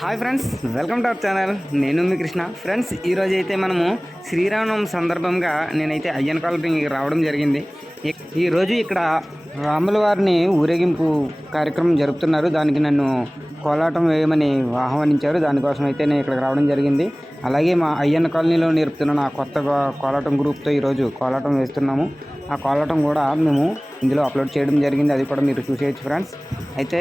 Hi friends, welcome to our channel. నేను మీ Krishna. Friends, ఈరోజు అయితే మనము శ్రీరామనవమి సందర్భంగా నేనైతే అయ్యన్ కాలనీకి రావడం జరిగింది. ఈరోజు ఇక్కడ రాముల వారిని ఊరేగింపు కార్యక్రమం జరుపుతున్నారు. దానికి నన్ను కోలాటం వేయమని ఆహ్వానించారు. దానికోసం అయితే నేను ఇక్కడికి రావడం జరిగింది. అలాగే మా అయ్యన్న కాలనీలో నేర్పుతున్న నా కొత్త కోలాటం గ్రూప్తో ఈరోజు కోలాటం వేస్తున్నాము. ఆ కోలాటం కూడా మేము ఇందులో అప్లోడ్ చేయడం జరిగింది. అది కూడా మీరు చూసేయచ్చు ఫ్రెండ్స్. అయితే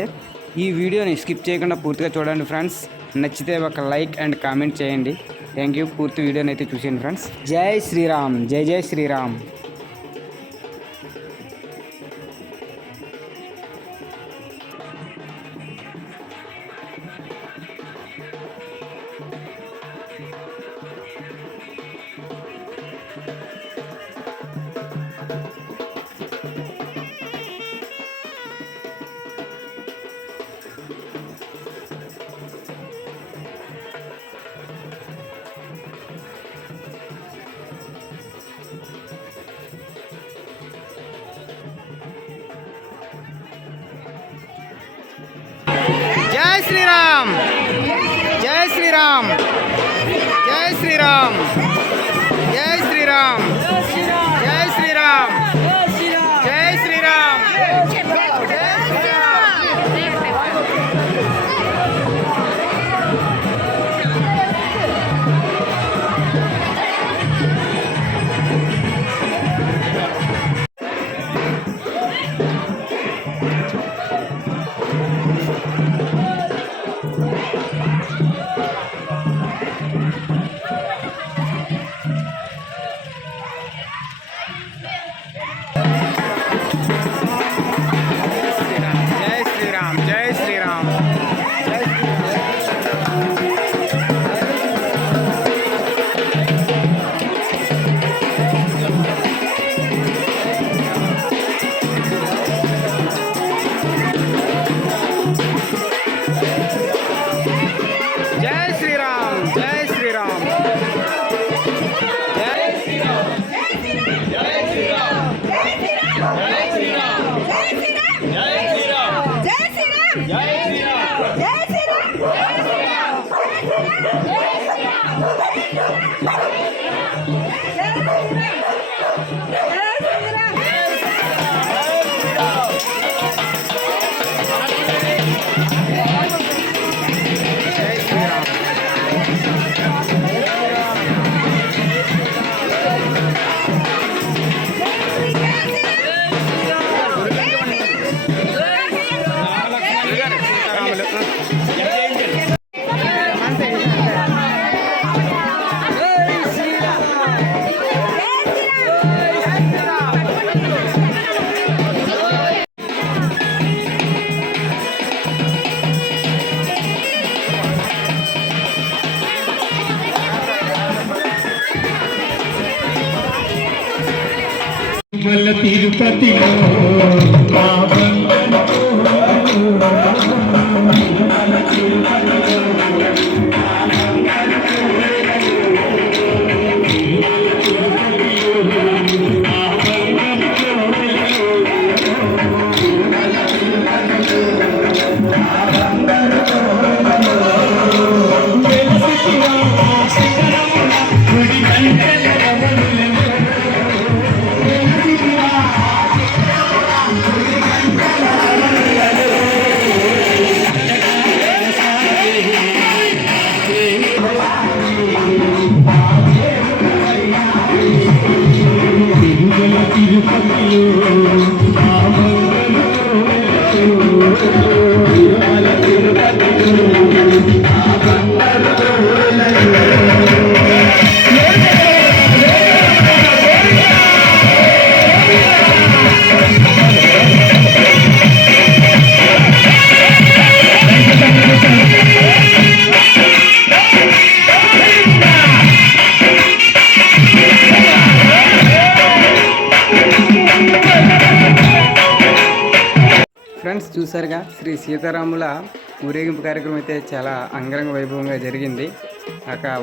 ఈ వీడియోని స్కిప్ చేయకుండా పూర్తిగా చూడండి ఫ్రెండ్స్. నచ్చితే ఒక లైక్ అండ్ కామెంట్ చేయండి. Thank you. పూర్తి వీడియోని అయితే చూసేయండి ఫ్రెండ్స్. జై శ్రీరామ్, జై జై శ్రీరామ్. జై శ్రీరామ్, జై శ్రీరామ్, జై శ్రీరామ్, జై శ్రీరామ్, జై శ్రీరామ్, జై శ్రీరామ్. తిరుపతిలో ఫ్రెండ్స్, చూసారుగా శ్రీ సీతారాముల ఊరేగింపు కార్యక్రమం అయితే చాలా అంగరంగ వైభవంగా జరిగింది.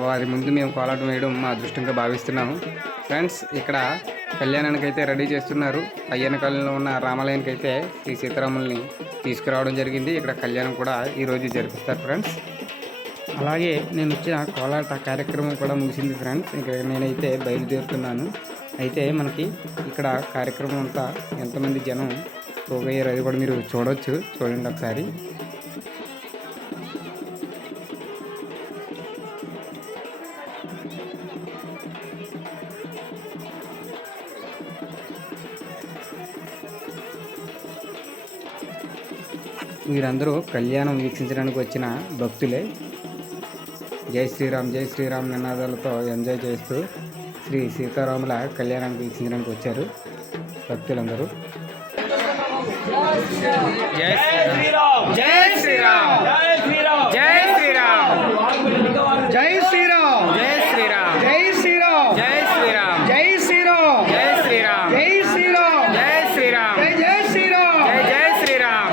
వారి ముందు మేము కోలాటం వేయడం మా అదృష్టంగా భావిస్తున్నాము. ఫ్రెండ్స్, ఇక్కడ కళ్యాణానికి అయితే రెడీ చేస్తున్నారు. అయ్యన్న కాలనీలో ఉన్న రామాలయానికి అయితే శ్రీ సీతారాముల్ని తీసుకురావడం జరిగింది. ఇక్కడ కళ్యాణం కూడా ఈరోజు జరిపిస్తారు ఫ్రెండ్స్. అలాగే నేను వచ్చిన కోలాట కార్యక్రమం కూడా ముగిసింది ఫ్రెండ్స్. ఇక నేనైతే బయలుదేరుతున్నాను. అయితే మనకి ఇక్కడ కార్యక్రమం అంతా ఎంతమంది జనం పోగయ్యారు అది కూడా మీరు చూడవచ్చు. చూడండి ఒకసారి. వీరందరూ కళ్యాణం వీక్షించడానికి వచ్చిన భక్తులే. జై శ్రీరామ్ జై శ్రీరామ్ నినాదాలతో ఎంజాయ్ చేస్తూ శ్రీ సీతారాముల కళ్యాణాన్ని వీక్షించడానికి వచ్చారు భక్తులందరూ. జై శ్రీరామ్ జై శ్రీరామ్ జై శ్రీరామ్ జై శ్రీరామ్ జై శ్రీరామ్ జై శ్రీరామ్ జై శ్రీరామ్ జై శ్రీరామ్ జై శ్రీరామ్ జై శ్రీరామ్ జై శ్రీరామ్ జై శ్రీరామ్ జై శ్రీరామ్.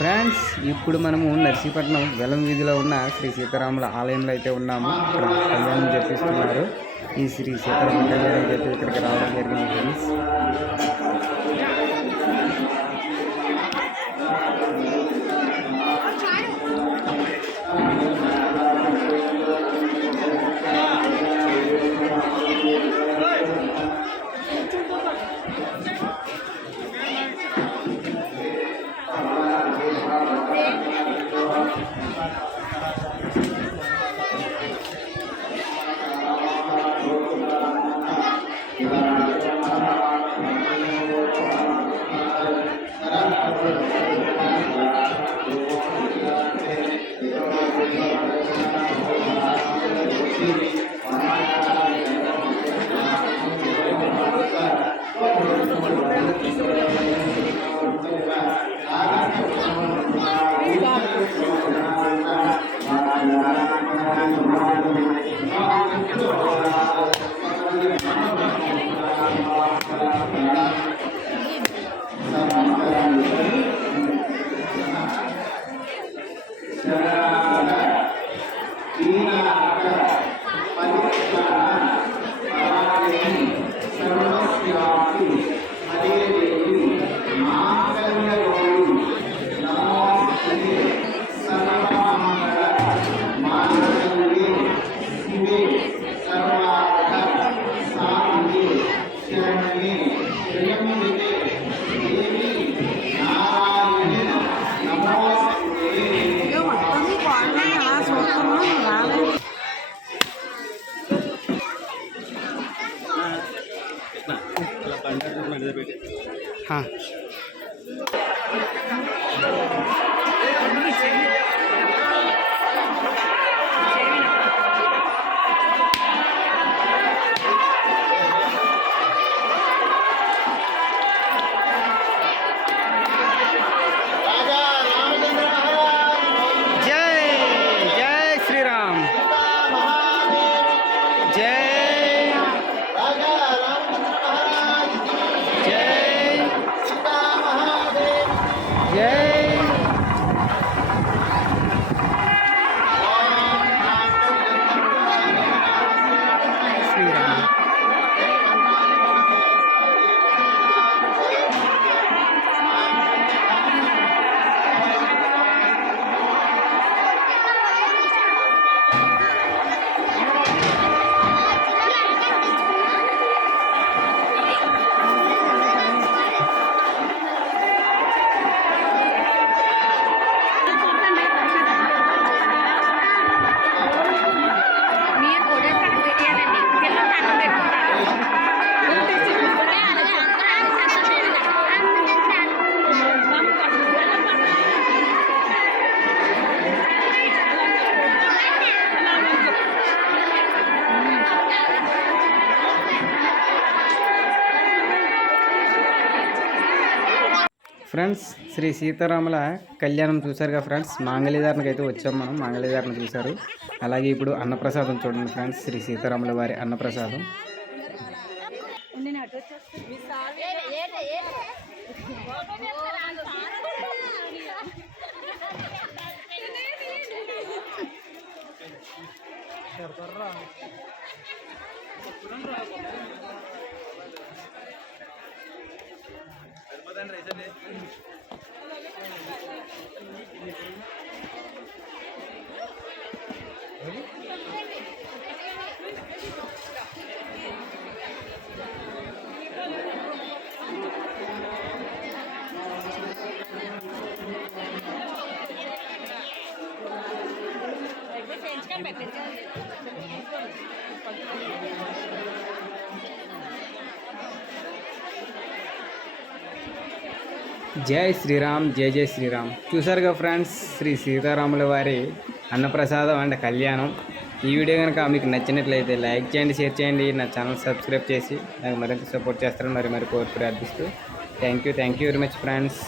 ఫ్రెండ్స్, ఇప్పుడు మనము నర్సీపట్నం వెలం వీధిలో ఉన్న శ్రీ సీతారాముల ఆలయంలో అయితే ఉన్నాము. ఇక్కడ కళ్యాణం జరిపిస్తున్నారు. ఈ శ్రీ సీతారాముల కళ్యాణం చెప్పి ఇక్కడికి రావడం జరిగింది ఫ్రెండ్స్. हाँ ఫ్రెండ్స్, శ్రీ సీతారాముల కళ్యాణం చూసారుగా ఫ్రెండ్స్. మాంగళ్యధారణకి అయితే వచ్చాం మనం. మాంగళ్యధారణ చూశారు. అలాగే ఇప్పుడు అన్నప్రసాదం చూడండి ఫ్రెండ్స్. శ్రీ సీతారాముల వారి అన్నప్రసాదం. జై శ్రీరామ్, జై జై శ్రీరామ్. చూసారుగా ఫ్రెండ్స్, శ్రీ సీతారాముల వారి అన్నప్రసాదం అండ్ కళ్యాణం. ఈ వీడియో కనుక మీకు నచ్చినట్లయితే లైక్ చేయండి, షేర్ చేయండి, నా ఛానల్ సబ్స్క్రైబ్ చేసి నాకు మరింత సపోర్ట్ చేస్తారని మరి కోరి ప్రార్థిస్తూ thank you very much friends.